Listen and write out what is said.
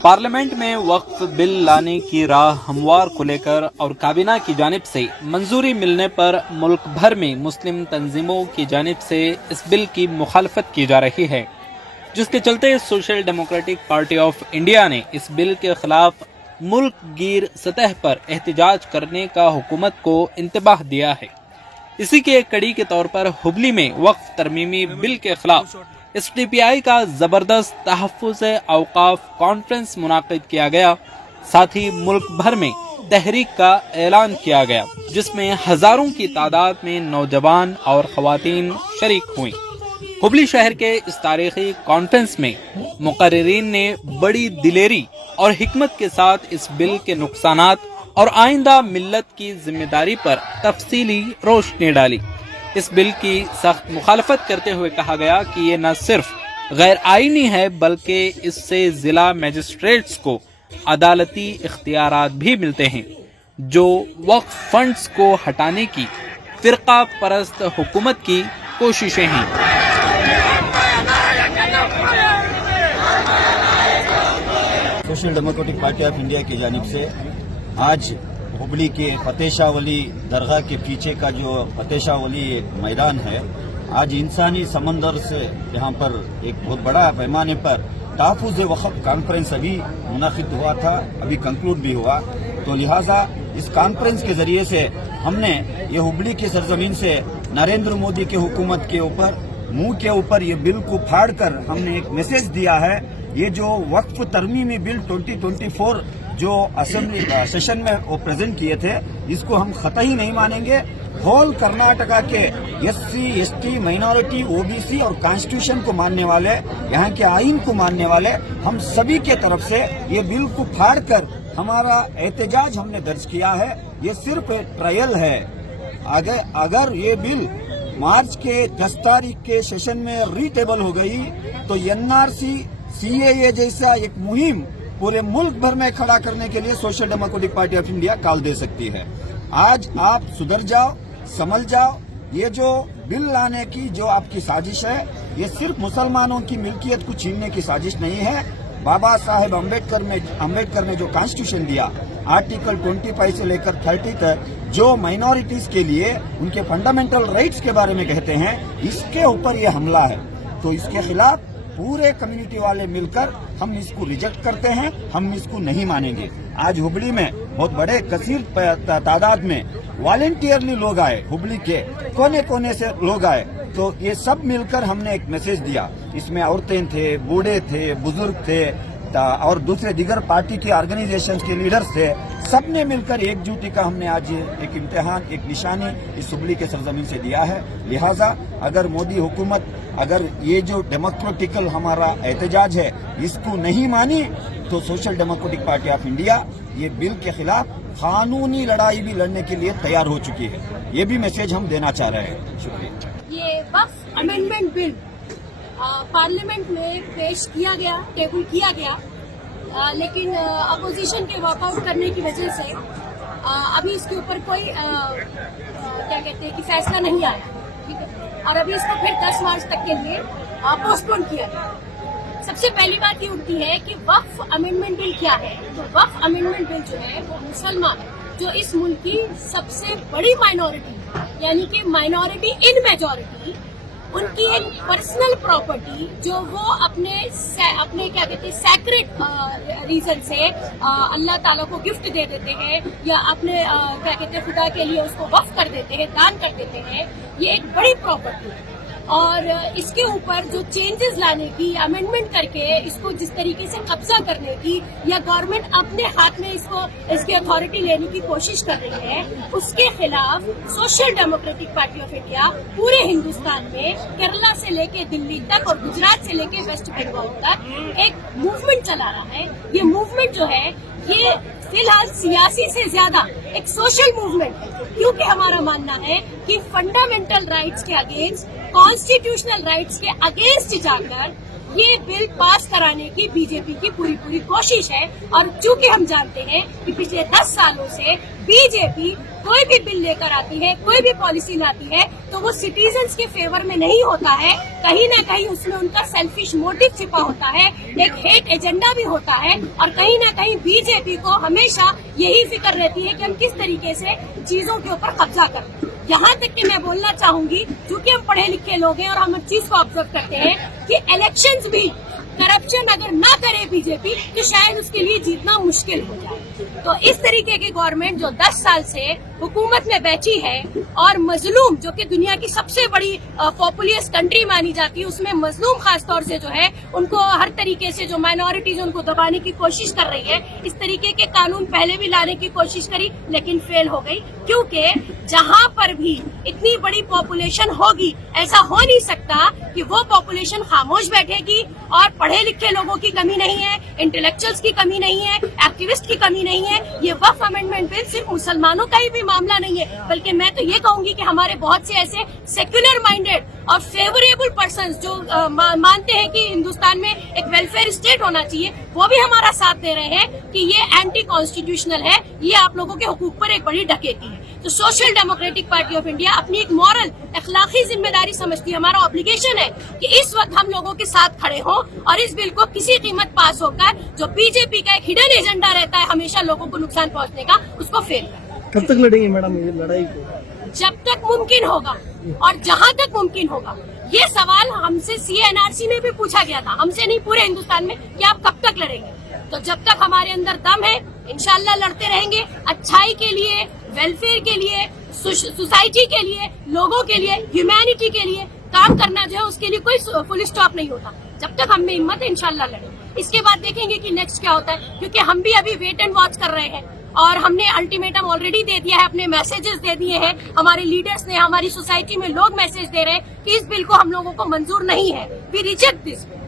Parliament में वक्फ bill लाने की राह हमवार को लेकर और काबीना की जानिब से मंजूरी मिलने पर मुल्क भर में मुस्लिम तंजीमों की जानिब से इस बिल की मुखालफत की जा रही है, जिसके चलते social democratic party of India ने इस बिल के खिलाफ मुल्क गिर सतह पर एहतजाज करने का हुकूमत को इंतबाह दिया है। इसी के एक कड़ी के तौर पर हुबली में वक्फ तरमीमी बिल के खिलाफ SDPI का जबरदस्त तहफ़्फ़ुज़ औक़ाफ़ कॉन्फ्रेंस मुनाक़िद किया गया। साथ ही मुल्क भर में तहरीक का ऐलान किया गया, जिसमें हज़ारों की तादाद में नौजवान और ख़वातीन शरीक हुई। हुबली शहर के इस तारीखी कॉन्फ्रेंस में मुक़र्रिरीन ने बड़ी दिलेरी और हिकमत के साथ इस बिल के नुकसानात और आइंदा मिल्लत की जिम्मेदारी पर तफसीली रोशनी डाली। इस बिल की सख्त मुखालफत करते हुए कहा गया कि ये न सिर्फ गैर आईनी है, बल्कि इससे जिला मजिस्ट्रेट्स को अदालती इख्तियारात भी मिलते हैं, जो वक्फ फंड्स को हटाने की फिरका परस्त हुकूमत की कोशिशें हैं। Social democratic party of India की जानिब से आज हुबली के फतेह शाह वली दरगाह के पीछे का जो फतेह शाह वली मैदान है, आज इंसानी समंदर से यहाँ पर एक बहुत बड़ा पैमाने पर तहफ़्फ़ुज़ वक़्फ़ कॉन्फ्रेंस अभी मुनाक़िद हुआ था, अभी कंक्लूड भी हुआ। तो लिहाजा इस कॉन्फ्रेंस के जरिए से हमने ये हुबली की सरजमीन से नरेंद्र मोदी के हुकूमत के ऊपर मुंह के ऊपर ये बिल को फाड़ कर हमने एक मैसेज दिया है। ये जो वक्फ तरमीमी बिल 2024 जो असेंबली सेशन में वो प्रेजेंट किए थे, इसको हम कतई नहीं मानेंगे। होल कर्नाटका के SC, ST, माइनॉरिटी, OBC और कॉन्स्टिट्यूशन को मानने वाले, यहाँ के आइन को मानने वाले हम सभी के तरफ से ये बिल को फाड़ कर हमारा एहतजाज हमने दर्ज किया है। ये सिर्फ एक ट्रायल है। अगर ये बिल मार्च के 10 तारीख के सेशन में रीटेबल हो गई तो NRC, CAA जैसा एक मुहिम पूरे मुल्क भर में खड़ा करने के लिए social democratic party of India call दे सकती है। आज आप सुधर जाओ, समझ जाओ। ये जो बिल लाने की जो आपकी साजिश है, ये सिर्फ मुसलमानों की मिल्कियत को छीनने की साजिश नहीं है। बाबा साहेब अम्बेडकर ने जो कॉन्स्टिट्यूशन दिया, आर्टिकल 25 से लेकर 30 तक, जो माइनॉरिटीज के लिए उनके फंडामेंटल राइट्स के बारे में कहते हैं, इसके ऊपर ये हमला है। तो इसके खिलाफ पूरे कम्युनिटी वाले मिलकर हम इसको रिजेक्ट करते हैं, हम इसको नहीं मानेंगे। आज हुबली में बहुत बड़े कसीर तादाद में वॉलंटियरली लोग आए, हुबली के कोने कोने से लोग आए। तो ये सब मिलकर हमने एक मैसेज दिया। इसमें औरतें थे, बूढ़े थे, बुजुर्ग थे और दूसरे दीगर पार्टी के ऑर्गेनाइजेशन के लीडर्स थे। सबने मिलकर एकजुटी का हमने आज एक इम्तिहान, एक निशानी इस हुबली के सरजमीन से दिया है। लिहाजा अगर मोदी हुकूमत अगर ये जो डेमोक्रेटिकल हमारा एहतजाज है इसको नहीं मानी, तो social democratic party of India ये बिल के खिलाफ कानूनी लड़ाई भी लड़ने के लिए तैयार हो चुकी है। ये भी मैसेज हम देना चाह रहे हैं। शुक्रिया। ये वक्फ अमेंडमेंट बिल पार्लियामेंट में पेश किया गया, टेबल किया गया, लेकिन अपोजिशन के वॉकआउट करने की वजह से अभी इसके ऊपर कोई क्या कहते हैं कि फैसला नहीं आया, ठीक है। और अभी इसको फिर 10 मार्च तक के लिए पोस्टपोन किया गया। सबसे पहली बात ये उठती है कि वक्फ अमेंडमेंट बिल क्या है। तो वक्फ अमेंडमेंट बिल जो है वो मुसलमान जो इस मुल्क की सबसे बड़ी माइनॉरिटी, यानी कि माइनॉरिटी इन मेजॉरिटी, उनकी एक पर्सनल प्रॉपर्टी जो वो अपने क्या कहते हैं सैक्रेड रीजन से अल्लाह ताला को गिफ्ट दे देते हैं, या अपने क्या कहते हैं खुदा के लिए उसको वक्फ कर देते हैं, दान कर देते हैं। ये एक बड़ी प्रॉपर्टी है और इसके ऊपर जो चेंजेस लाने की, अमेंडमेंट करके इसको जिस तरीके से कब्जा करने की या गवर्नमेंट अपने हाथ में इसकी अथॉरिटी लेने की कोशिश कर रही है, उसके खिलाफ social democratic party of India पूरे हिंदुस्तान में केरला से लेके दिल्ली तक और गुजरात से लेके वेस्ट बंगाल तक एक मूवमेंट चला रहा है। ये मूवमेंट जो है ये फिलहाल सियासी से ज्यादा एक सोशल मूवमेंट है, क्योंकि हमारा मानना है कि फंडामेंटल राइट्स के अगेंस्ट, कॉन्स्टिट्यूशनल राइट्स के अगेंस्ट जाकर ये बिल पास कराने की बीजेपी की पूरी कोशिश है। और चूंकि हम जानते हैं कि पिछले 10 सालों से बीजेपी कोई भी बिल लेकर आती है, कोई भी पॉलिसी लाती है, तो वो सिटीजन्स के फेवर में नहीं होता है, कहीं ना कहीं उसमें उनका सेल्फिश मोटिव छिपा होता है, एक हेट एजेंडा भी होता है, और कहीं ना कहीं बीजेपी को हमेशा यही फिक्र रहती है कि हम किस तरीके से चीजों के ऊपर कब्जा करें। यहाँ तक कि मैं बोलना चाहूंगी, क्योंकि हम पढ़े लिखे लोग हैं और हम चीज को ऑब्जर्व करते हैं कि इलेक्शंस भी करप्शन अगर ना करे बीजेपी तो शायद उसके लिए जीतना मुश्किल हो जाए। तो इस तरीके की गवर्नमेंट जो 10 साल से हुकूमत में बैठी है, और मजलूम जो कि दुनिया की सबसे बड़ी पॉपुलस कंट्री मानी जाती है, उसमें मजलूम खास तौर से जो है उनको हर तरीके से जो माइनॉरिटीज उनको दबाने की कोशिश कर रही है। इस तरीके के कानून पहले भी लाने की कोशिश करी लेकिन फेल हो गई, क्योंकि जहां पर भी इतनी बड़ी पॉपुलेशन होगी ऐसा हो नहीं सकता कि वो पॉपुलेशन खामोश बैठेगी। और पढ़े लिखे लोगों की कमी नहीं है, इंटेलेक्चुअल्स की कमी नहीं है, एक्टिविस्ट की कमी नहीं है। ये वक्फ अमेंडमेंट बिल सिर्फ मुसलमानों का ही भी मामला नहीं है, बल्कि मैं तो ये कहूंगी कि हमारे बहुत से ऐसे सेक्युलर माइंडेड और फेवरेबल पर्संस जो मानते हैं कि हिंदुस्तान में एक वेलफेयर स्टेट होना चाहिए, वो भी हमारा साथ दे रहे हैं कि ये एंटी कॉन्स्टिट्यूशनल है, ये आप लोगों के हुकूक पर एक बड़ी डकैती है। तो social democratic party of India अपनी एक मॉरल अखलाकी जिम्मेदारी समझती है, हमारा ऑब्लिगेशन है कि इस वक्त हम लोगों के साथ खड़े हों और इस बिल को किसी कीमत पास होकर जो बीजेपी का एक हिडन एजेंडा रहता है हमेशा लोगों को नुकसान पहुंचने का, उसको फेल करें। कब तक लड़ेंगे मैडम ये लड़ाई को? जब तक मुमकिन होगा और जहां तक मुमकिन होगा। ये सवाल हमसे CNRC में भी पूछा गया था, हमसे नहीं पूरे हिंदुस्तान में, कि आप कब तक लड़ेंगे। तो जब तक हमारे अंदर दम है इंशाल्लाह लड़ते रहेंगे, अच्छाई के लिए, वेलफेयर के लिए, सोसाइटी के लिए, लोगों के लिए, ह्यूमैनिटी के लिए काम करना जो है उसके लिए कोई फुल स्टॉप नहीं होता। जब तक हम में हिम्मत है इंशाल्लाह लड़ेंगे। इसके बाद देखेंगे कि नेक्स्ट क्या होता है, क्योंकि हम भी अभी वेट एंड वॉच कर रहे हैं और हमने अल्टीमेटम ऑलरेडी दे दिया है, अपने मैसेजेस दे दिए हैं, हमारे लीडर्स ने, हमारी सोसाइटी में लोग मैसेज दे रहे हैं कि इस बिल को हम लोगों को मंजूर नहीं है, वी रिजेक्ट दिस बिल।